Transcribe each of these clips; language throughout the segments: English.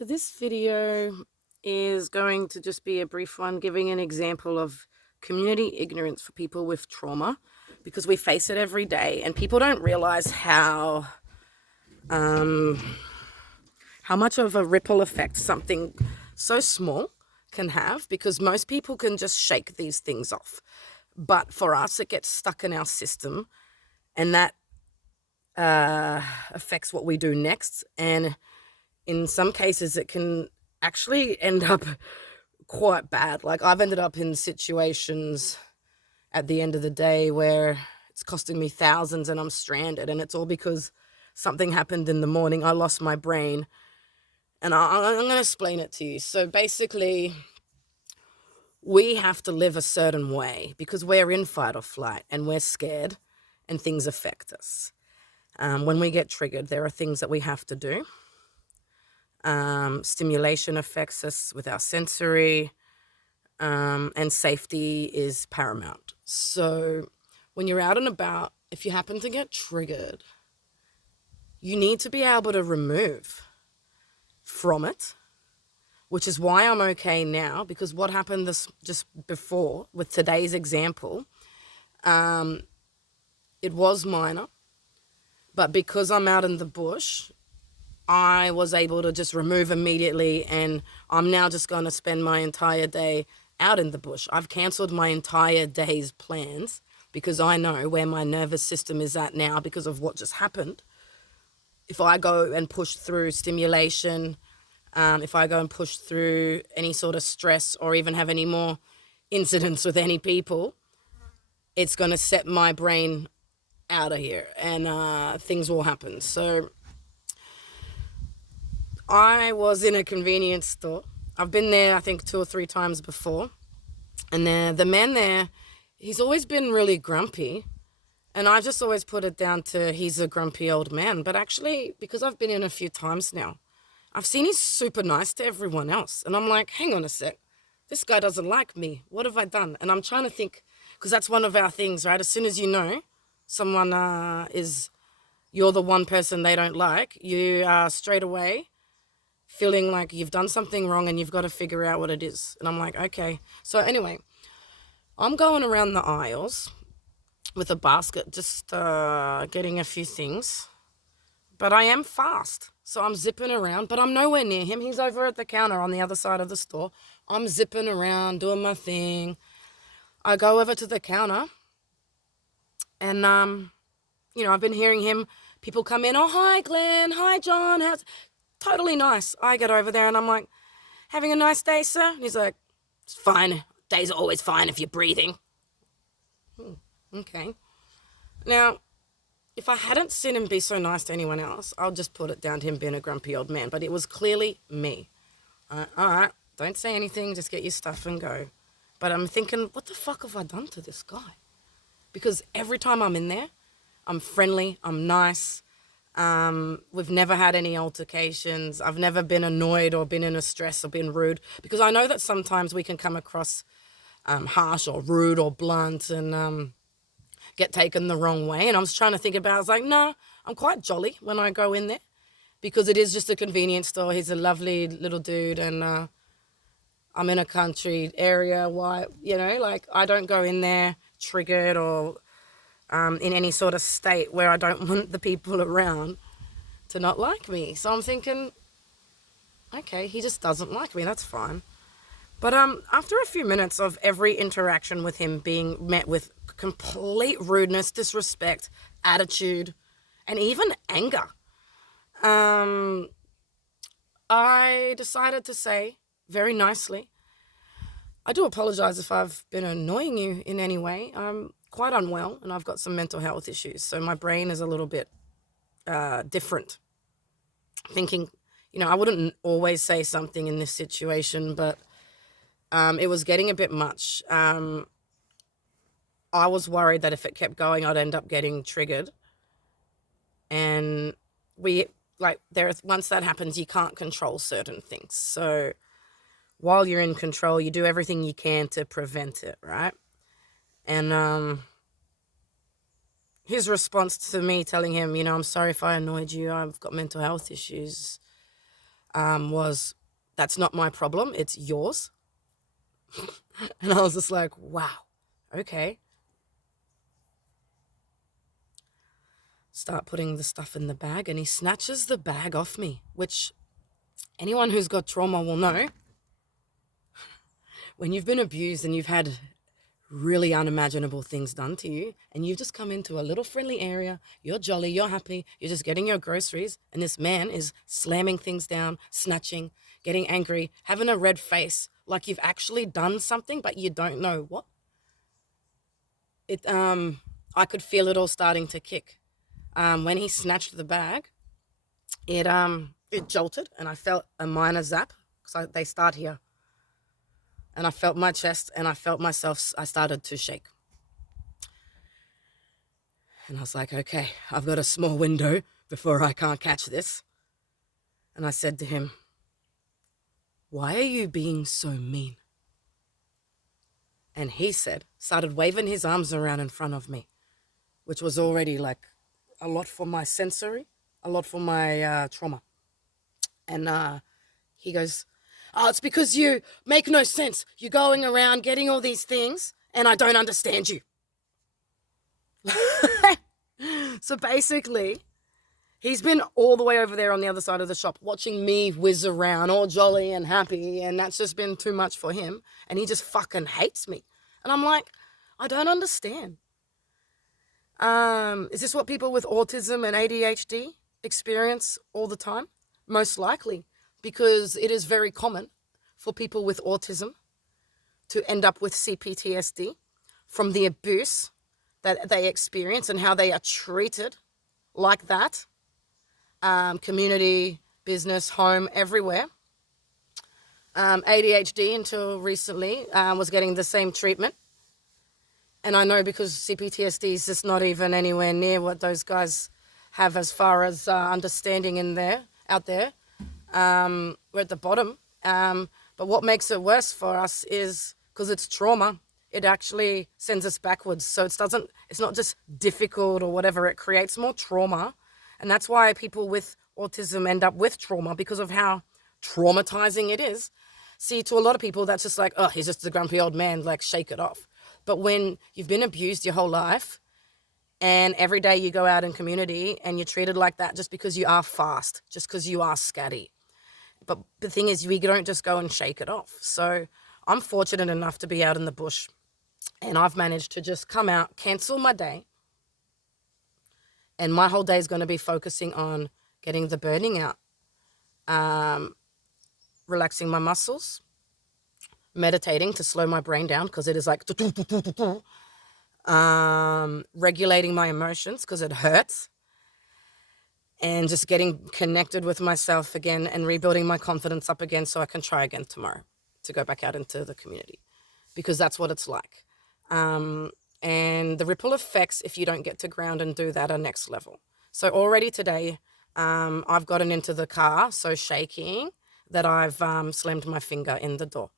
So this video is going to just be a brief one giving an example of community ignorance for people with trauma, because we face it every day and people don't realize how much of a ripple effect something so small can have, because most people can just shake these things off. But for us, it gets stuck in our system, and that affects what we do next. And in some cases, it can actually end up quite bad. Like, I've ended up in situations at the end of the day where it's costing me thousands and I'm stranded, and it's all because something happened in the morning. I lost my brain, and I'm going to explain it to you. So basically, we have to live a certain way because we're in fight or flight and we're scared and things affect us. When we get triggered, there are things that we have to do. Stimulation affects us with our sensory, and safety is paramount. So when you're out and about, if you happen to get triggered, you need to be able to remove from it, which is why I'm okay now, because what happened just before with today's example, it was minor, but because I'm out in the bush, I was able to just remove immediately, and I'm now just going to spend my entire day out in the bush. I've cancelled my entire day's plans because I know where my nervous system is at now because of what just happened. If I go and push through stimulation, if I go and push through any sort of stress or even have any more incidents with any people, it's going to set my brain out of here, and things will happen. So I was in a convenience store. I've been there, I think, 2 or 3 times before. And the man there, he's always been really grumpy. And I just always put it down to he's a grumpy old man. But actually, because I've been in a few times now, I've seen he's super nice to everyone else. And I'm like, hang on a sec. This guy doesn't like me. What have I done? And I'm trying to think, because that's one of our things, right? As soon as you know someone you're the one person they don't like, you straight away feeling like you've done something wrong and you've got to figure out what it is. And I'm like, okay. So anyway, I'm going around the aisles with a basket, just getting a few things. But I am fast. So I'm zipping around, but I'm nowhere near him. He's over at the counter on the other side of the store. I'm zipping around, doing my thing. I go over to the counter, and, I've been hearing people come in, oh, hi, Glenn, hi, John, totally nice. I get over there and I'm like, having a nice day, sir? And he's like, it's fine. Days are always fine if you're breathing. Okay. Now, if I hadn't seen him be so nice to anyone else, I'll just put it down to him being a grumpy old man. But it was clearly me. All right, don't say anything. Just get your stuff and go. But I'm thinking, what the fuck have I done to this guy? Because every time I'm in there, I'm friendly, I'm nice. We've never had any altercations. I've never been annoyed or been in a stress or been rude, because I know that sometimes we can come across harsh or rude or blunt and get taken the wrong way. And I was trying to think about it. I was like, no, I'm quite jolly when I go in there, because it is just a convenience store. He's a lovely little dude, and I'm in a country area. Why, I don't go in there triggered or in any sort of state where I don't want the people around to not like me. So I'm thinking, okay, he just doesn't like me. That's fine. But after a few minutes of every interaction with him being met with complete rudeness, disrespect, attitude, and even anger, I decided to say very nicely, I do apologize if I've been annoying you in any way. I'm quite unwell and I've got some mental health issues. So my brain is a little bit different. Thinking, I wouldn't always say something in this situation, but it was getting a bit much. I was worried that if it kept going, I'd end up getting triggered. And once that happens, you can't control certain things. So while you're in control, you do everything you can to prevent it, right? And his response to me telling him, I'm sorry if I annoyed you, I've got mental health issues. was, that's not my problem, it's yours. And I was just like, wow, okay. Start putting the stuff in the bag, and he snatches the bag off me, which anyone who's got trauma will know. When you've been abused and you've had really unimaginable things done to you, and you've just come into a little friendly area, you're jolly, you're happy, you're just getting your groceries, and this man is slamming things down, snatching, getting angry, having a red face, like you've actually done something, but you don't know what. I could feel it all starting to kick. When he snatched the bag, it jolted, and I felt a minor zap, because they start here. And I felt my chest, and I felt myself, I started to shake. And I was like, okay, I've got a small window before I can't catch this. And I said to him, why are you being so mean? And he started waving his arms around in front of me, which was already like a lot for my sensory, a lot for my trauma. And he goes, oh, it's because you make no sense. You're going around getting all these things, and I don't understand you. So basically, he's been all the way over there on the other side of the shop watching me whiz around all jolly and happy, and that's just been too much for him, and he just fucking hates me. And I'm like, I don't understand. Is this what people with autism and ADHD experience all the time? Most likely, because it is very common for people with autism to end up with C-PTSD from the abuse that they experience and how they are treated like that. Community, business, home, everywhere. ADHD until recently was getting the same treatment. And I know because C-PTSD is just not even anywhere near what those guys have as far as understanding out there. We're at the bottom. But what makes it worse for us is because it's trauma, it actually sends us backwards. So it's not just difficult or whatever, it creates more trauma. And that's why people with autism end up with trauma, because of how traumatizing it is. See, to a lot of people, that's just like, oh, he's just a grumpy old man, like, shake it off. But when you've been abused your whole life, and every day you go out in community and you're treated like that just because you are fast, just because you are scatty. But the thing is, we don't just go and shake it off. So I'm fortunate enough to be out in the bush, and I've managed to just come out, cancel my day, and my whole day is going to be focusing on getting the burning out, relaxing my muscles, meditating to slow my brain down because it is like regulating my emotions because it hurts, and just getting connected with myself again and rebuilding my confidence up again so I can try again tomorrow to go back out into the community, because that's what it's like. And the ripple effects, if you don't get to ground and do that, are next level. So already today, I've gotten into the car so shaking that I've slammed my finger in the door.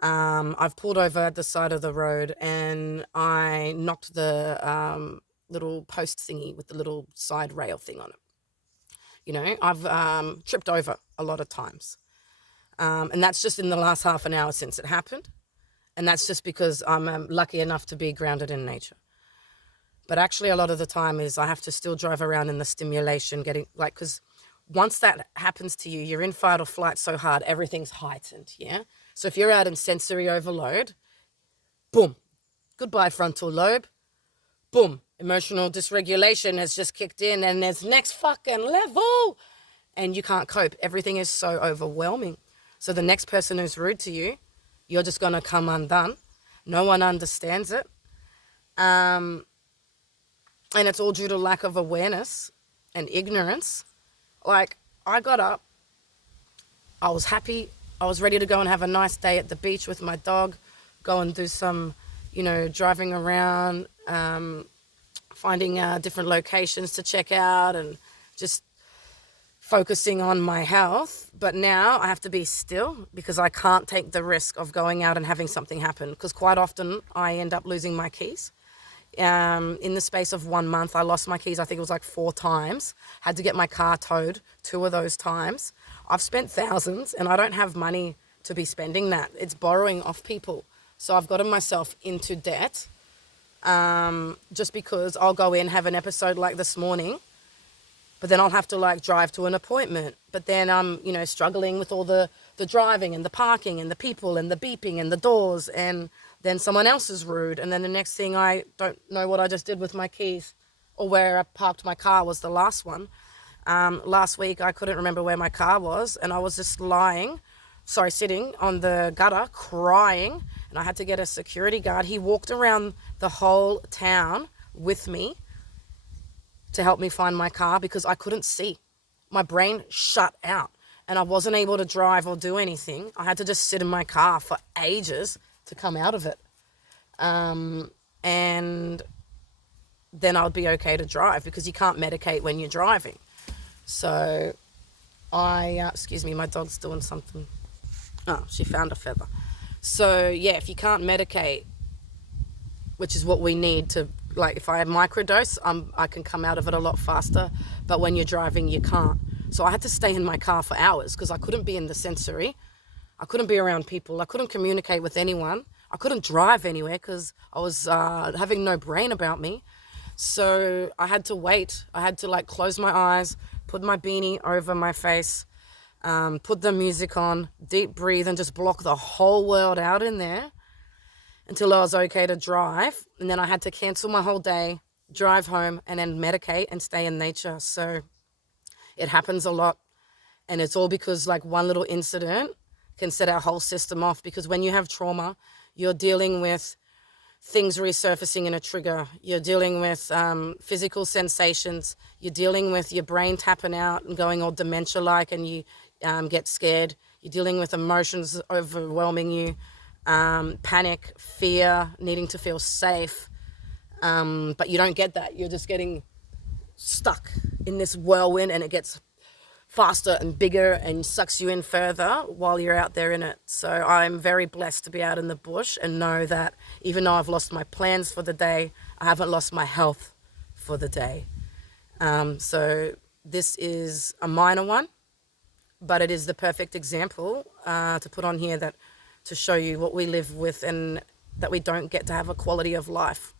I've pulled over at the side of the road and I knocked the little post thingy with the little side rail thing on it. You know, I've tripped over a lot of times. And that's just in the last half an hour since it happened. And that's just because I'm lucky enough to be grounded in nature. But actually a lot of the time is I have to still drive around in the stimulation, because once that happens to you, you're in fight or flight so hard, everything's heightened, yeah? So if you're out in sensory overload, boom, goodbye frontal lobe, boom, emotional dysregulation has just kicked in, and there's next fucking level, and you can't cope. Everything is so overwhelming. So the next person who's rude to you, you're just going to come undone. No one understands it. And it's all due to lack of awareness and ignorance. Like, I got up, I was happy, I was ready to go and have a nice day at the beach with my dog, go and do some, driving around, finding different locations to check out and just focusing on my health. But now I have to be still because I can't take the risk of going out and having something happen, because quite often I end up losing my keys. In the space of 1 month, I lost my keys, I think it was like 4 times. Had to get my car towed 2 of those times. I've spent thousands and I don't have money to be spending that. It's borrowing off people. So I've gotten myself into debt just because I'll go in, have an episode like this morning, but then I'll have to like drive to an appointment. But then I'm, struggling with all the driving and the parking and the people and the beeping and the doors, and then someone else is rude. And then the next thing, I don't know what I just did with my keys or where I parked my car was the last one. Last week, I couldn't remember where my car was, and I was just sitting on the gutter crying, and I had to get a security guard. He walked around the whole town with me to help me find my car because I couldn't see. My brain shut out and I wasn't able to drive or do anything. I had to just sit in my car for ages to come out of it. And then I'll be okay to drive because you can't medicate when you're driving. So excuse me, my dog's doing something. Oh, she found a feather. So yeah, if you can't medicate, which is what we need to, like if I have microdose, I can come out of it a lot faster. But when you're driving, you can't. So I had to stay in my car for hours because I couldn't be in the sensory. I couldn't be around people. I couldn't communicate with anyone. I couldn't drive anywhere because I was having no brain about me. So I had to wait. I had to like close my eyes, put my beanie over my face, put the music on, deep breathe, and just block the whole world out in there until I was okay to drive. And then I had to cancel my whole day, drive home, and then medicate and stay in nature. So it happens a lot. And it's all because like one little incident can set our whole system off, because when you have trauma, you're dealing with things resurfacing in a trigger. You're dealing with physical sensations. You're dealing with your brain tapping out and going all dementia-like, and you get scared. You're dealing with emotions overwhelming you, panic, fear, needing to feel safe. But you don't get that. You're just getting stuck in this whirlwind, and it gets faster and bigger and sucks you in further while you're out there in it. So I'm very blessed to be out in the bush and know that even though I've lost my plans for the day, I haven't lost my health for the day. So this is a minor one, but it is the perfect example to put on here, that to show you what we live with and that we don't get to have a quality of life.